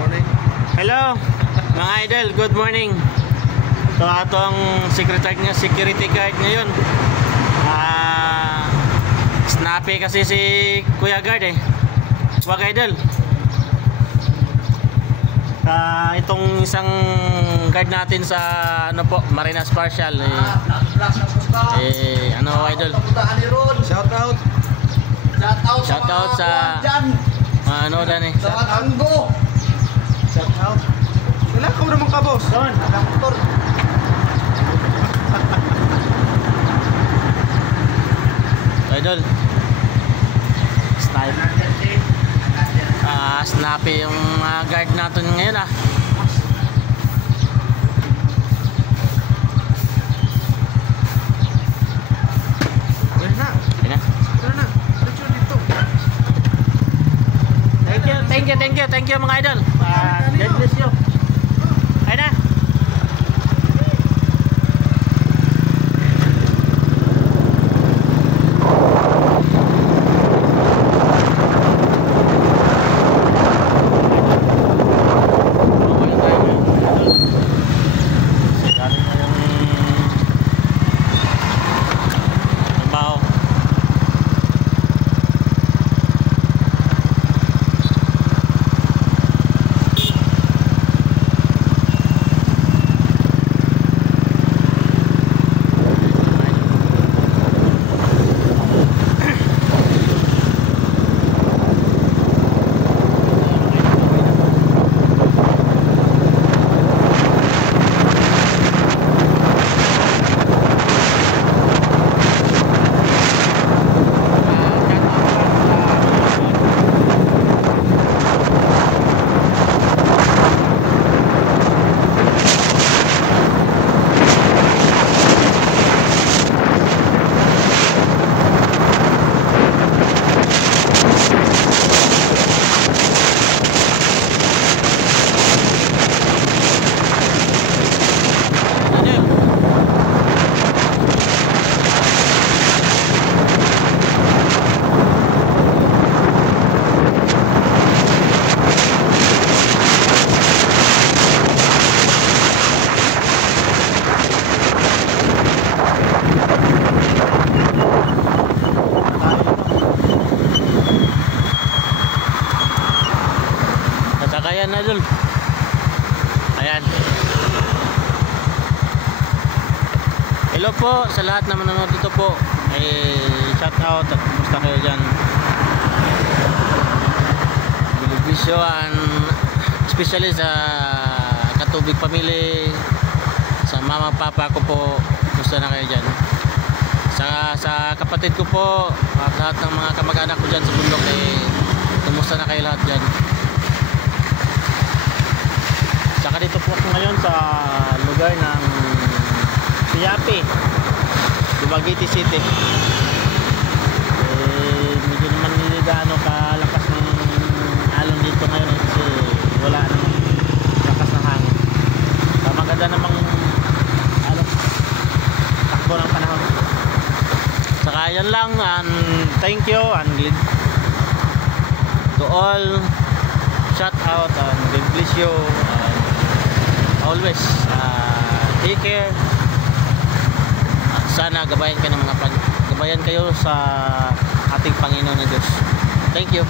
morning. Hello mga idol, good morning. Ito atong security guard ngayon. Snappy kasi si Kuya Guard eh. Wag idol. Itong isang guard natin sa ano po, Marinas Partial ano idol. Shout out sa ano dan eh. Shout out. Wala ka naman ka boss. Don, motor. idol. Style. Snappy yung guard natin ngayon Wala na. Wala na. Diretso dito. Thank you mga idol. God bless you. Ayun na. Ayan idol. Ayan. Hello po sa lahat na manonood dito po. Shout out at kumusta kayo dyan. Bilibisyo especially sa Katubig family, sa mama papa ko po, kumusta na kayo dyan. Sa kapatid ko po at lahat ng mga kamag-anak ko dyan sa bundok, kumusta na kayo lahat dyan. Saka dito po ako ngayon sa lugar ng Piapi, Dumaguete City. Medyo naman hindi gaano kalakas ng alon dito ngayon kasi wala nang lakas ng hangin. Maganda namang takbo ng panahon. Saka yan lang, and thank you and to all, shout out and God bless you. Always take care. Sana gabayan kayo sa ating Panginoon na Diyos. Thank you.